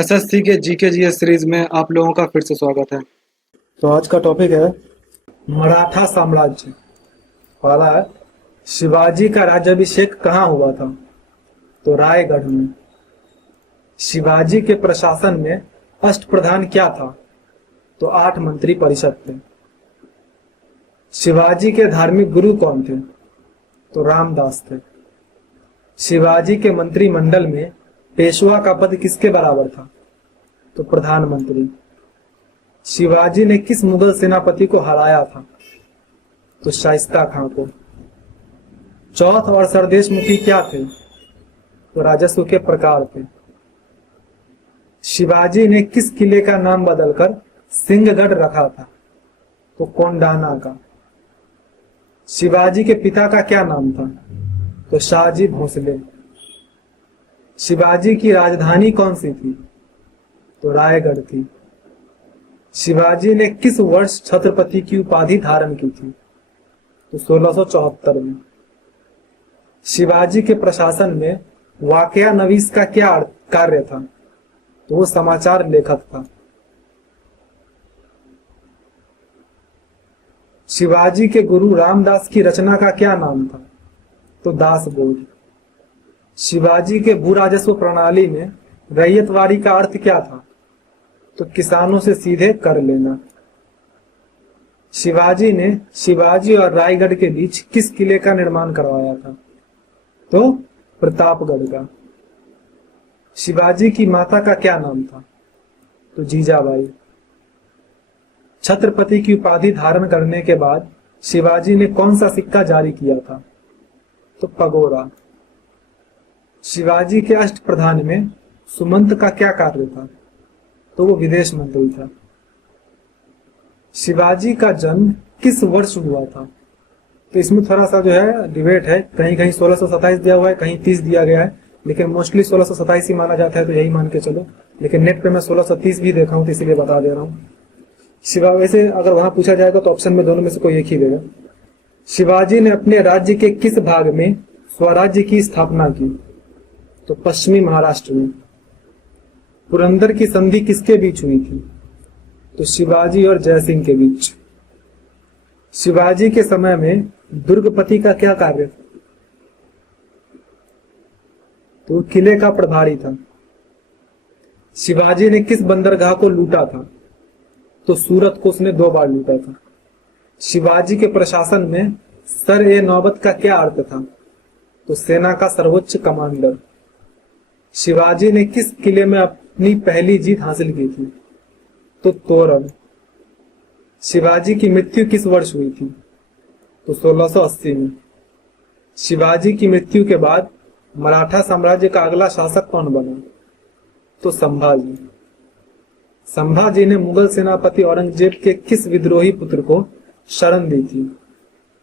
SSC के GK GS series में आप लोगों का फिर से स्वागत है। तो आज का टॉपिक है मराठा साम्राज्य। पहला है, शिवाजी का राज्याभिषेक कहाँ हुआ था? तो रायगढ़ में। शिवाजी के प्रशासन में अष्टप्रधान क्या था? तो 8 मंत्री परिषद थे। शिवाजी के धार्मिक गुरु कौन थे? तो रामदास थे। शिवाजी के मंत्रिमंडल में पेशवा का पद किसके बराबर था? तो प्रधानमंत्री। शिवाजी ने किस मुगल सेनापति को हराया था? तो शाइस्ता खां को। चौथ और सरदेशमुखी क्या थे? तो राजस्व के प्रकार थे। शिवाजी ने किस किले का नाम बदलकर सिंहगढ़ रखा था? तो कोंडाना का। शिवाजी के पिता का क्या नाम था? तो शाहजी भोसले। शिवाजी की राजधानी कौन सी थी? तो रायगढ़ थी। शिवाजी ने किस वर्ष छत्रपति की उपाधि धारण की थी? तो 1674 में। शिवाजी के प्रशासन में वाकया नवीस का क्या कार्य था? तो वो समाचार लेखक था। शिवाजी के गुरु रामदास की रचना का क्या नाम था? तो दासबोध। शिवाजी के भूराजस्व प्रणाली में रैयतवाड़ी का अर्थ क्या था? तो किसानों से सीधे कर लेना। शिवाजी ने शिवाजी और रायगढ़ के बीच किस किले का निर्माण करवाया था? तो प्रतापगढ़ का। शिवाजी की माता का क्या नाम था? तो जीजाबाई। छत्रपति की उपाधि धारण करने के बाद शिवाजी ने कौन सा सिक्का जारी किया था? तो पगोरा। शिवाजी के अष्टप्रधान में सुमंत का क्या कार्य था? तो वो विदेश मंत्री था। शिवाजी का जन्म किस वर्ष हुआ था? तो इसमें थोड़ा सा जो है डिबेट है, कहीं कहीं 1627 दिया हुआ है, कहीं 30 दिया गया है, लेकिन मोस्टली 1627 ही माना जाता है, तो यही मान के चलो। लेकिन नेट पे मैं 1630 भी देखा हूं, तो इसीलिए बता दे रहा हूँ। वैसे अगर वहां पूछा जाएगा तो ऑप्शन में दोनों में से कोई एक ही देगा। शिवाजी ने अपने राज्य के किस भाग में स्वराज्य की स्थापना की? तो पश्चिमी महाराष्ट्र में। पुरंदर की संधि किसके बीच हुई थी? तो शिवाजी और जयसिंह के बीच। शिवाजी के समय में दुर्गपति का क्या कार्य था? तो किले का प्रभारी था। शिवाजी ने किस बंदरगाह को लूटा था? तो सूरत को उसने 2 बार लूटा था। शिवाजी के प्रशासन में सर ए नौबत का क्या अर्थ था? तो सेना का सर्वोच्च कमांडर। शिवाजी ने किस किले में अपनी पहली जीत हासिल की थी? तो तोरण। शिवाजी की मृत्यु किस वर्ष हुई थी? तो 1680 में। शिवाजी की मृत्यु के बाद मराठा साम्राज्य का अगला शासक कौन बना? तो संभाजी। संभाजी ने मुगल सेनापति औरंगजेब के किस विद्रोही पुत्र को शरण दी थी?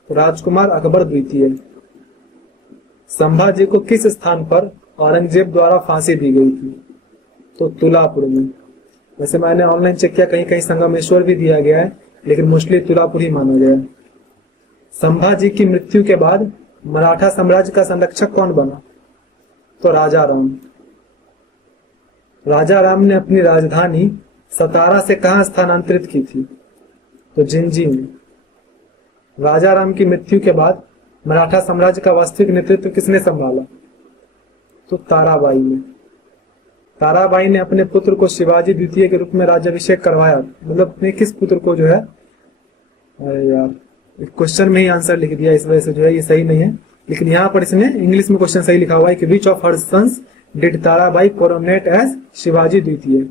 तो राजकुमार अकबर द्वितीय। संभाजी को किस स्थान पर औरंगजेब द्वारा फांसी दी गई थी? तो तुलापुर में। वैसे मैंने ऑनलाइन चेक किया, कहीं कहीं संगमेश्वर भी दिया गया है, लेकिन मोस्टली तुलापुर ही माना गया है। संभाजी की मृत्यु के बाद मराठा साम्राज्य का संरक्षक कौन बना? तो राजा राम। राजा राम ने अपनी राजधानी सतारा से कहां स्थानांतरित की थी? तो जिंजी में। राजा राम की मृत्यु के बाद मराठा साम्राज्य का वास्तविक नेतृत्व किसने संभाला? तो ताराबाई ने। ताराबाई ने अपने पुत्र को शिवाजी द्वितीय के रूप में राज्याभिषेक करवाया। मतलब अपने किस पुत्र को जो है, अरे यार क्वेश्चन में ही आंसर लिख दिया, इस वजह से जो है ये सही नहीं है। लेकिन यहाँ पर इसने इंग्लिश में क्वेश्चन सही लिखा हुआ है कि which of her sons did Tarabai coronate as Shivaji द्वितीय।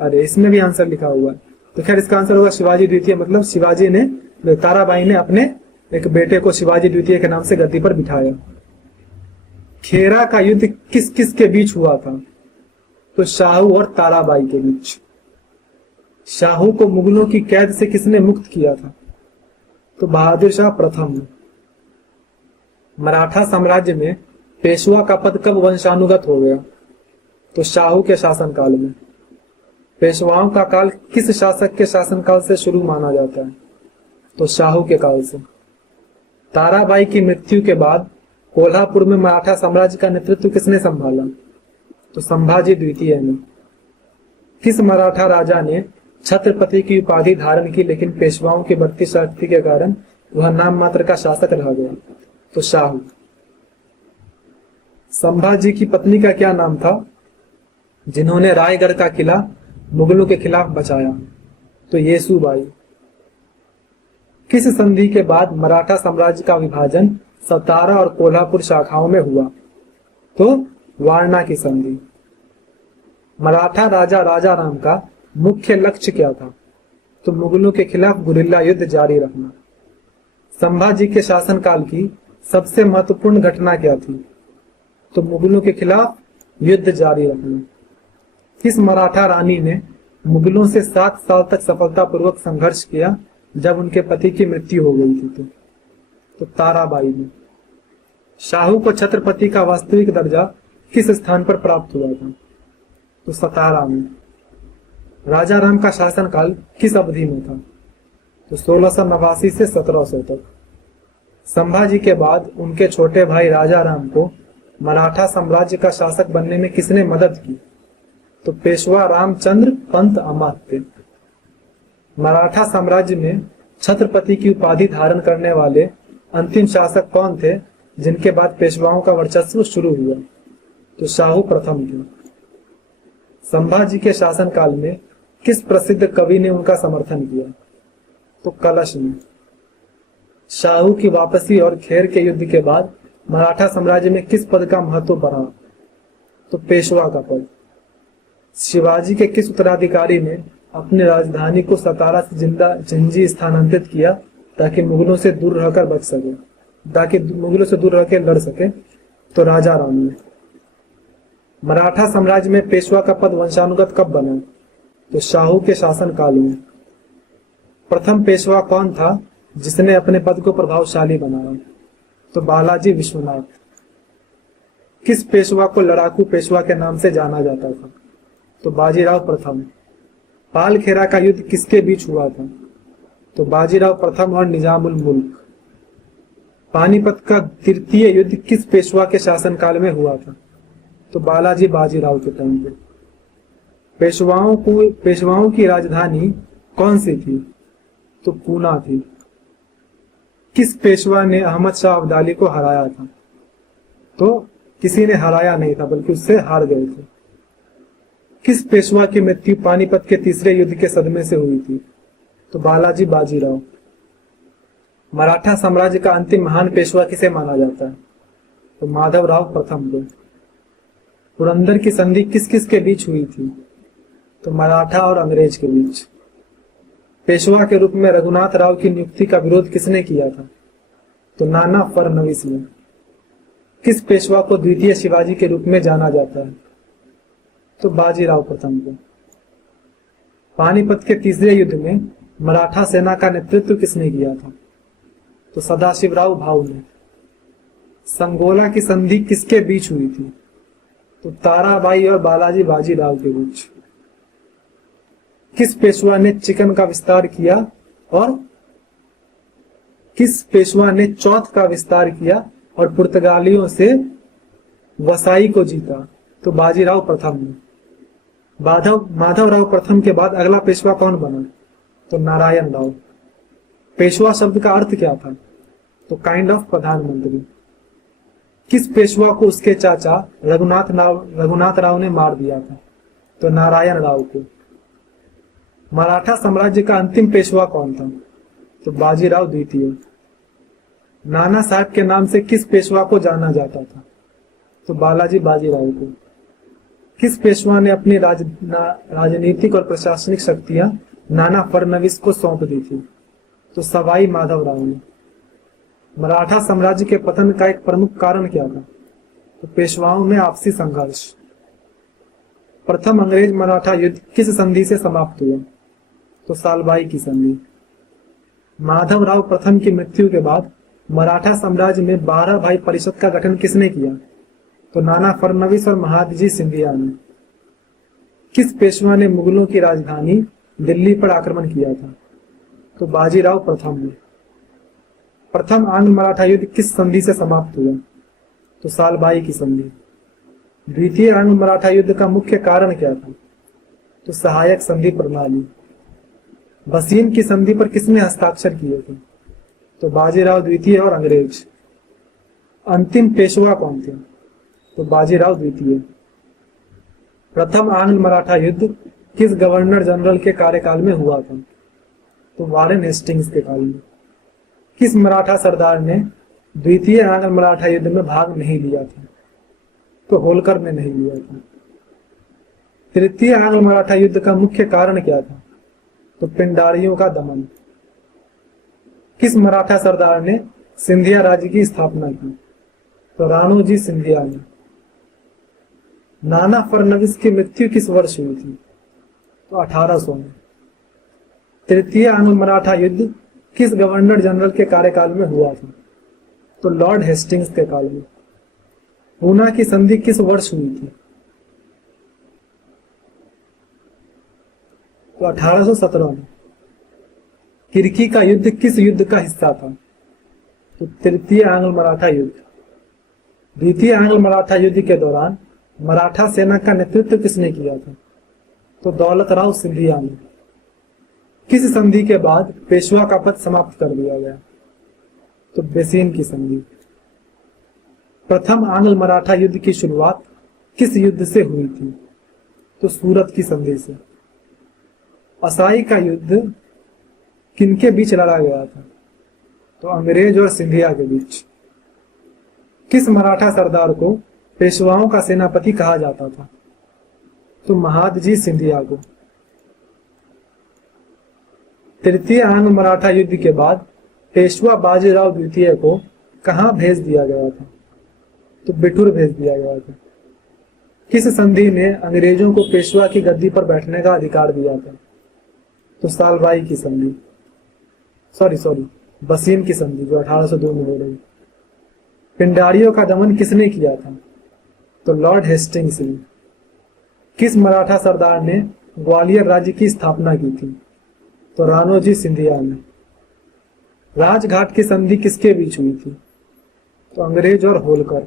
अरे इसमें भी आंसर लिखा हुआ है, तो खैर इसका आंसर होगा शिवाजी द्वितीय। मतलब शिवाजी ने, ताराबाई ने अपने एक बेटे को शिवाजी द्वितीय के नाम से गद्दी पर बिठाया। खेरा का युद्ध किस किस के बीच हुआ था? तो शाहू और ताराबाई के बीच। शाहू को मुगलों की कैद से किसने मुक्त किया था? तो बहादुर शाह प्रथम। मराठा साम्राज्य में पेशवा का पद कब वंशानुगत हो गया? तो शाहू के शासनकाल में। पेशवाओं का काल किस शासक के शासनकाल से शुरू माना जाता है? तो शाहू के काल से। ताराबाई की मृत्यु के बाद कोल्हापुर में मराठा साम्राज्य का नेतृत्व किसने संभाला? तो संभाजी द्वितीय ने। किस मराठा राजा ने छत्रपति की उपाधि धारण की लेकिन पेशवाओं की बढ़ती शक्ति के कारण वह नाम मात्र का शासक रह गया? तो शाहू। संभाजी की पत्नी का क्या नाम था जिन्होंने रायगढ़ का किला मुगलों के खिलाफ बचाया? तो येसुबाई। किस संधि के बाद मराठा साम्राज्य का विभाजन सतारा और कोल्हापुर शाखाओं में हुआ? तो वारणा की संधि। मराठा राजा राजाराम का मुख्य लक्ष्य क्या था? तो मुगलों के खिलाफ गुरिल्ला युद्ध जारी रखना। संभाजी के शासनकाल की सबसे महत्वपूर्ण घटना क्या थी? तो मुगलों के खिलाफ युद्ध जारी रखना। किस मराठा रानी ने मुगलों से 7 साल तक सफलतापूर्वक संघर्ष किया जब उनके पति की मृत्यु हो गई थी? तो ताराबाई ने। शाहू को छत्रपति का वास्तविक दर्जा किस स्थान पर प्राप्त हुआ था? तो सतारा में। राजा राम का शासनकाल किस अवधि में था? तो 1689 से 1700 तक। संभाजी के बाद उनके छोटे भाई राजा राम को मराठा साम्राज्य का शासक बनने में किसने मदद की? तो पेशवा रामचंद्र पंत अमात्य। मराठा साम्राज्य में छत्रपति की उपाधि धारण करने वाले अंतिम शासक कौन थे जिनके बाद पेशवाओं का वर्चस्व शुरू हुआ? तो शाहू प्रथम थे। संभाजी के शासनकाल में किस प्रसिद्ध कवि ने उनका समर्थन किया? तो कलश ने। शाहू की वापसी और खेर के युद्ध के बाद मराठा साम्राज्य में किस पद का महत्व बढ़ा? तो पेशवा का पद। शिवाजी के किस उत्तराधिकारी ने अपनी राजधानी को सतारा से जिंजी स्थानांतरित किया ताकि मुगलों से दूर रहकर बच सके, ताकि मुगलों से दूर रहकर लड़ सके? तो राजा राम ने। मराठा साम्राज्य में पेशवा का पद वंशानुगत कब बना? तो शाहू के शासनकाल में। प्रथम पेशवा कौन था जिसने अपने पद को प्रभावशाली बनाया? तो बालाजी विश्वनाथ। किस पेशवा को लड़ाकू पेशवा के नाम से जाना जाता था? तो बाजीराव प्रथम। पालखेरा का युद्ध किसके बीच हुआ था? तो बाजीराव प्रथम और निजामुल मुल्क। पानीपत का तृतीय युद्ध किस पेशवा के शासनकाल में हुआ था? तो बालाजी बाजीराव के टाइम पे। पेशवाओं की राजधानी कौन सी थी? तो पूना थी। किस पेशवा ने अहमद शाह अब्दाली को हराया था? तो किसी ने हराया नहीं था बल्कि उससे हार गए थे। किस पेशवा की मृत्यु पानीपत के तीसरे युद्ध के सदमे से हुई थी? तो बालाजी बाजीराव। मराठा साम्राज्य का अंतिम महान पेशवा किसे माना जाता है? तो माधवराव प्रथम को। पुरंदर की संधि किस किस के बीच हुई थी? तो मराठा और अंग्रेज के बीच। पेशवा के रूप में रघुनाथ राव की नियुक्ति का विरोध किसने किया था? तो नाना फडणवीस ने। किस पेशवा को द्वितीय शिवाजी के रूप में जाना जाता है? तो बाजीराव प्रथम को। पानीपत के तीसरे युद्ध में मराठा सेना का नेतृत्व किसने किया था? तो सदाशिवराव भाऊ ने। संगोला की संधि किसके बीच हुई थी? तो ताराबाई और बालाजी बाजीराव के बीच। किस पेशवा ने चिकन का विस्तार किया और किस पेशवा ने चौथ का विस्तार किया और पुर्तगालियों से वसाई को जीता? तो बाजीराव प्रथम ने। माधवराव प्रथम के बाद अगला पेशवा कौन बना? तो नारायण राव। पेशवा शब्द का अर्थ क्या था? तो काइंड ऑफ प्रधानमंत्री। किस पेशवा को उसके चाचा रघुनाथ राव ने मार दिया था? तो नारायण राव को। मराठा साम्राज्य का अंतिम पेशवा कौन था? तो बाजीराव द्वितीय। नाना साहब के नाम से किस पेशवा को जाना जाता था? तो बालाजी बाजीराव को। किस पेशवा ने अपनी राजनीतिक और प्रशासनिक शक्तियां नाना फडणवीस को सौंप दी थी? तो सवाई माधवराव ने। मराठा साम्राज्य के पतन का एक प्रमुख कारण क्या था? तो पेशवाओं में आपसी संघर्ष। प्रथम अंग्रेज मराठा युद्ध किस संधि से समाप्त हुआ? तो सालबाई की संधि। माधवराव प्रथम की मृत्यु के बाद मराठा साम्राज्य में 12 भाई परिषद का गठन किसने किया? तो नाना फडणवीस और महादजी सिंधिया ने। किस पेशवा ने मुगलों की राजधानी दिल्ली पर आक्रमण किया था? तो बाजीराव प्रथम ने। प्रथम आंग्ल मराठा युद्ध किस संधि से समाप्त हुआ? तो सालबाई की संधि। द्वितीय आंग्ल मराठा युद्ध का मुख्य कारण क्या था? तो सहायक संधि प्रणाली। बसीन की संधि पर किसने हस्ताक्षर किए थे? तो बाजीराव द्वितीय और अंग्रेज। अंतिम पेशवा कौन थे? तो बाजीराव द्वितीय। प्रथम आंग्ल मराठा युद्ध किस गवर्नर जनरल के कार्यकाल में हुआ था? तो वारेन हेस्टिंग्स के काल में। किस मराठा सरदार ने द्वितीय आंग्ल मराठा युद्ध में भाग नहीं लिया था? तो होलकर ने नहीं लिया था। तृतीय आंग्ल मराठा युद्ध का मुख्य कारण क्या था? तो पिंडारियों का दमन। किस मराठा सरदार ने सिंधिया राज्य की स्थापना की? तो राणोजी सिंधिया ने। नाना फडणवीस की मृत्यु किस वर्ष हुई थी? तो 1800 में। तृतीय आंग्ल मराठा युद्ध किस गवर्नर जनरल के कार्यकाल में हुआ था? तो लॉर्ड हेस्टिंग्स के काल में। पूना की संधि किस वर्ष हुई थी? तो 1817 में। किर्की का युद्ध किस युद्ध का हिस्सा था? तो तृतीय आंग्ल मराठा युद्ध। द्वितीय आंग्ल मराठा युद्ध के दौरान मराठा सेना का नेतृत्व किसने किया था? तो दौलतराव सिंधिया ने। किस संधि के बाद पेशवा का पद समाप्त कर दिया गया? तो बेसिन की संधि। प्रथम आंग्ल मराठा युद्ध की शुरुआत किस युद्ध से हुई थी? तो सूरत की संधि से। असाई का युद्ध किनके बीच लड़ा गया था? तो अंग्रेज और सिंधिया के बीच। किस मराठा सरदार को पेशवाओं का सेनापति कहा जाता था? तो महादजी सिंधिया को। तृतीय आंग्ल मराठा युद्ध के बाद पेशवा बाजीराव द्वितीय को कहां भेज दिया गया था? तो बिठूर भेज दिया गया था। किस संधि ने अंग्रेजों को पेशवा की गद्दी पर बैठने का अधिकार दिया था? तो सालबाई की संधि। सॉरी बसीन की संधि जो 1802 में हो रही। पिंडारियों का दमन किसने किया था? तो लॉर्ड हेस्टिंग्स ने। किस मराठा सरदार ने ग्वालियर राज्य की स्थापना की थी? तो राणोजी सिंधिया ने। राजघाट की संधि किसके बीच हुई थी? तो अंग्रेज और होलकर।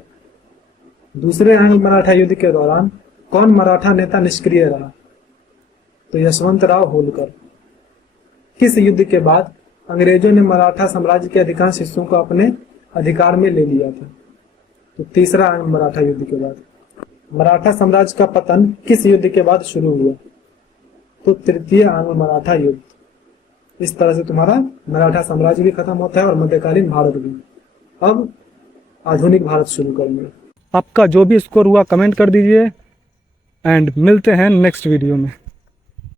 दूसरे आंग्ल मराठा युद्ध के दौरान कौन मराठा नेता निष्क्रिय रहा? तो यशवंतराव होलकर। किस युद्ध के बाद अंग्रेजों ने मराठा साम्राज्य के अधिकांश हिस्सों को अपने अधिकार में ले लिया था? तो तीसरा आंग्ल मराठा युद्ध के बाद। मराठा साम्राज्य का पतन किस युद्ध के बाद शुरू हुआ? तो तृतीय आंग्ल मराठा युद्ध। इस तरह से तुम्हारा मराठा साम्राज्य भी खत्म होता है और मध्यकालीन भारत भी। अब आधुनिक भारत शुरू करेंगे। आपका जो भी स्कोर हुआ कमेंट कर दीजिए एंड मिलते हैं नेक्स्ट वीडियो में।